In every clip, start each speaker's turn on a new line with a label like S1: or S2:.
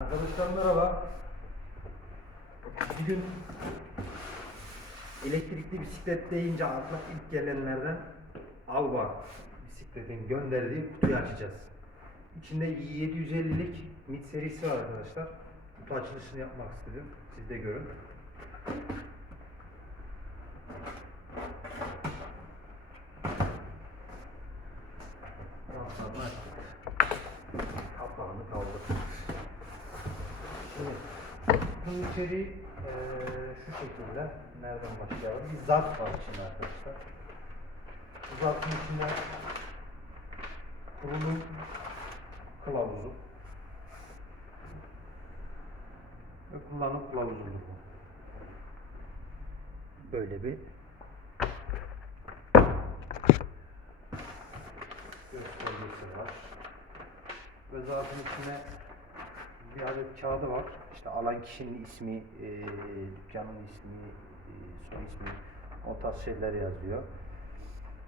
S1: Arkadaşlar merhaba. Bugün elektrikli bisiklet deyince akla ilk gelenlerden Alba bisikletin gönderdiği kutuyu açacağız. İçinde 750'lik mid serisi var arkadaşlar. Kutu açılışını yapmak istedim. Siz de görün. Bunun içeriği eee, şu şekilde. Nereden başlayalım? Bir zarf var içinde arkadaşlar. Bu zarfın içinde kurulum kılavuzu ve kullanım kılavuzudur bu. Böyle bir göstergesi var. Ve zarfın içine bir adet kağıdı var. İşte alan kişinin ismi, e, dükkanın ismi, e, soy ismi, o tarz şeyler yazıyor.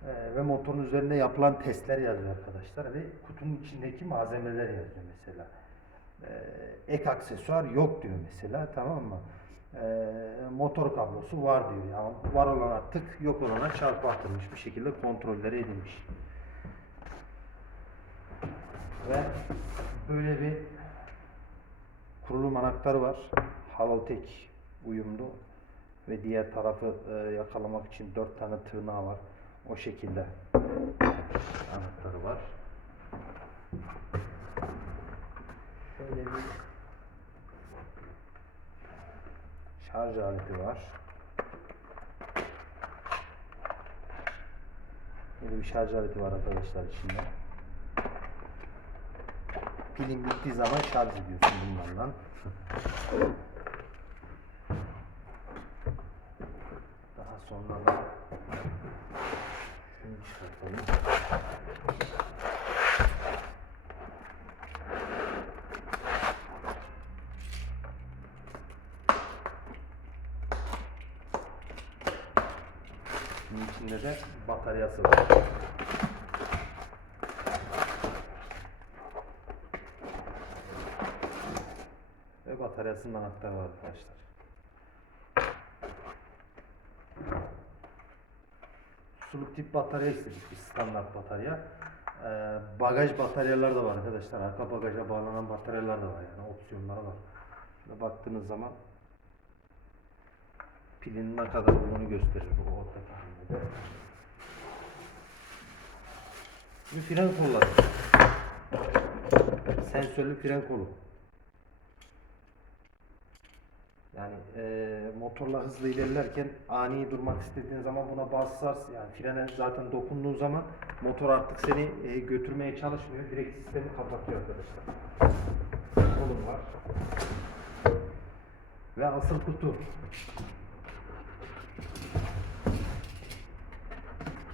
S1: E, ve motorun üzerinde yapılan testler yazıyor arkadaşlar ve kutunun içindeki malzemeler yazıyor mesela. E, ek aksesuar yok diyor mesela tamam mı? E, motor kablosu var diyor. Yani var olana tık yok olana çarpı atılmış bir şekilde kontrolleri edilmiş. Ve böyle bir kurulum anahtarı var. Halotek uyumlu ve diğer tarafı e, yakalamak için dört tane tırnağı var. O şekilde anahtarı var. Şöyle bir şarj aleti var. Böyle bir şarj aleti var arkadaşlar içinde. Pilin bittiği zaman şarj ediyorsun bunlarla. Daha sonra da şunu çıkartalım. Bunun içinde de bataryası var. Ve bataryasının anahtarı var arkadaşlar. Suluk tip batarya istedik standart batarya. Ee, bagaj bataryalar da var arkadaşlar. Arka bagaja bağlanan bataryalar da var yani opsiyonları var. Şöyle baktığınız zaman pilin ne kadar olduğunu gösterir bu ortadaki halinde. Bir fren kolları. Sensörlü fren kolu. Yani e, motorla hızlı ilerlerken ani durmak istediğin zaman buna basarsın yani frene zaten dokunduğun zaman motor artık seni e, götürmeye çalışmıyor. Direkt sistemi kapatıyor arkadaşlar. Kolum var. Ve asıl kutu.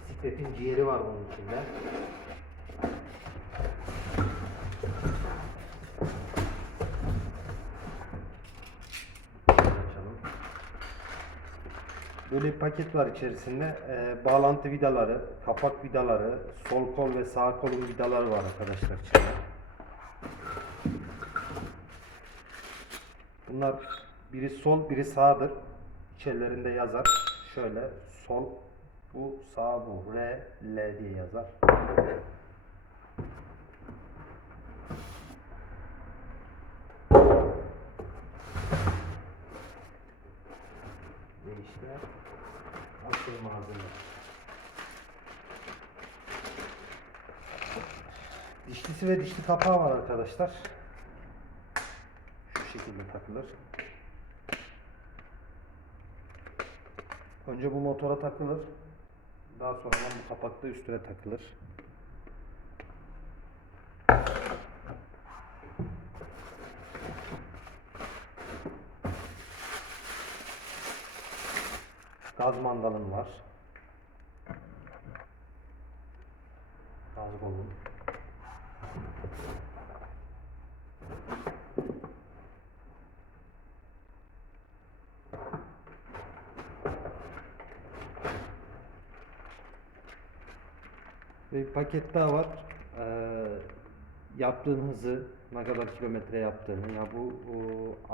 S1: Bisikletin ciğeri var bunun içinde. Böyle bir paket var içerisinde. Ee, bağlantı vidaları, kapak vidaları, sol kol ve sağ kolun vidaları var arkadaşlar içinde. Bunlar biri sol, biri sağdır. İçerilerinde yazar. Şöyle sol, bu sağ bu. R, L diye yazar. Ve işte asıl malzeme. Dişlisi ve dişli kapağı var arkadaşlar. Şu şekilde takılır. Önce bu motora takılır. Daha sonra bu kapak da üstüne takılır. Gaz mandalın var. Gaz kolun. Ve bir paket daha var. Ee, yaptığın hızı, ne kadar kilometre yaptığını ya bu o,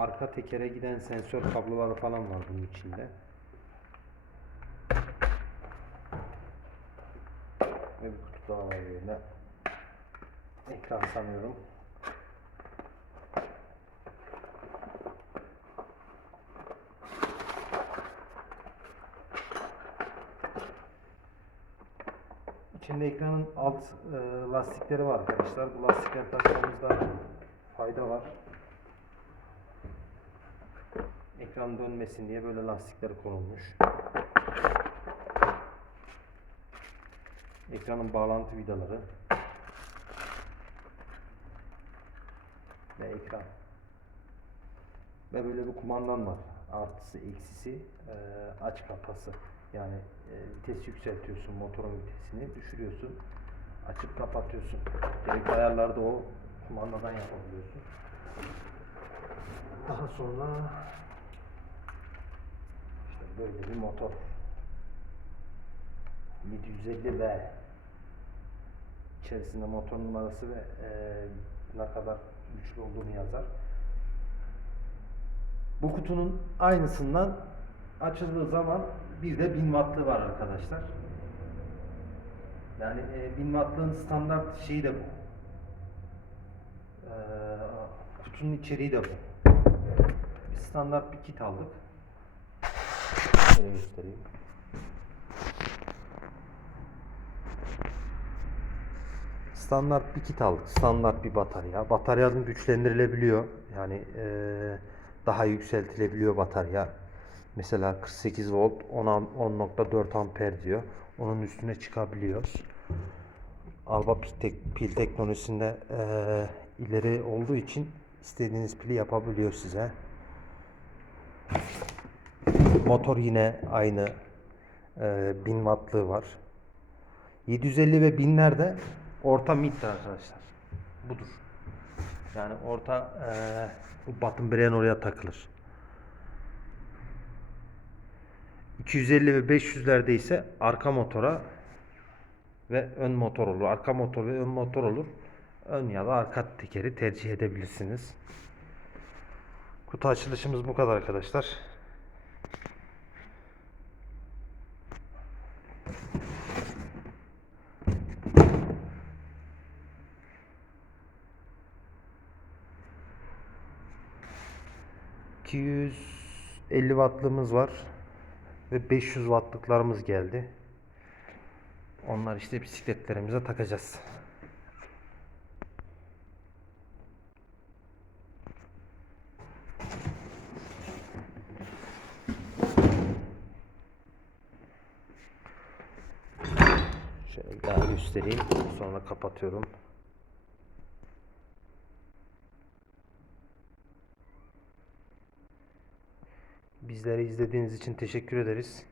S1: arka tekere giden sensör kabloları falan var bunun içinde. Ve bir kutu daha var böyle. Ekran sanıyorum. İçinde ekranın alt e, lastikleri var arkadaşlar. Bu lastikleri takmamızda fayda var. Ekran dönmesin diye böyle lastikleri konulmuş. Ekranın bağlantı vidaları ve ekran. Ve böyle bir kumandan var. Artısı, eksisi, e, aç kapası. Yani e, vites yükseltiyorsun, motorun vitesini düşürüyorsun. Açıp kapatıyorsun. Direkt ayarlarda o kumandadan yapabiliyorsun. Daha sonra işte böyle bir motor. 750V içerisinde motor numarası ve e, ne kadar güçlü olduğunu yazar. Bu kutunun aynısından açıldığı zaman bir de 1000 wattlığı var arkadaşlar. Yani e, 1000 wattlığın standart şeyi de bu. E, kutunun içeriği de bu. Standart bir kit aldık. Şöyle göstereyim. Standart bir kit aldık. Standart bir batarya. Bataryanın güçlendirilebiliyor. Yani eee, daha yükseltilebiliyor batarya. Mesela 48 volt 10 am- 10.4 amper diyor. Onun üstüne çıkabiliyoruz. Alba pil, tek- pil teknolojisinde eee, ileri olduğu için istediğiniz pili yapabiliyor size. Motor yine aynı eee 1000 wattlığı var. 750 ve 1000'lerde orta middir arkadaşlar. Budur. Yani orta eee bu bottom brain oraya takılır. 250 ve 500'lerde ise arka motora ve ön motor olur. Arka motor ve ön motor olur. Ön ya da arka tekeri tercih edebilirsiniz. Kutu açılışımız bu kadar arkadaşlar. ...250 wattlığımız var... ...ve 500 wattlıklarımız geldi... ...onlar işte bisikletlerimize takacağız... Şöyle daha göstereyim. Sonra kapatıyorum. Bizleri izlediğiniz için teşekkür ederiz.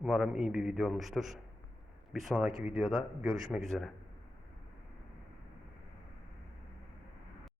S1: Umarım iyi bir video olmuştur. Bir sonraki videoda görüşmek üzere.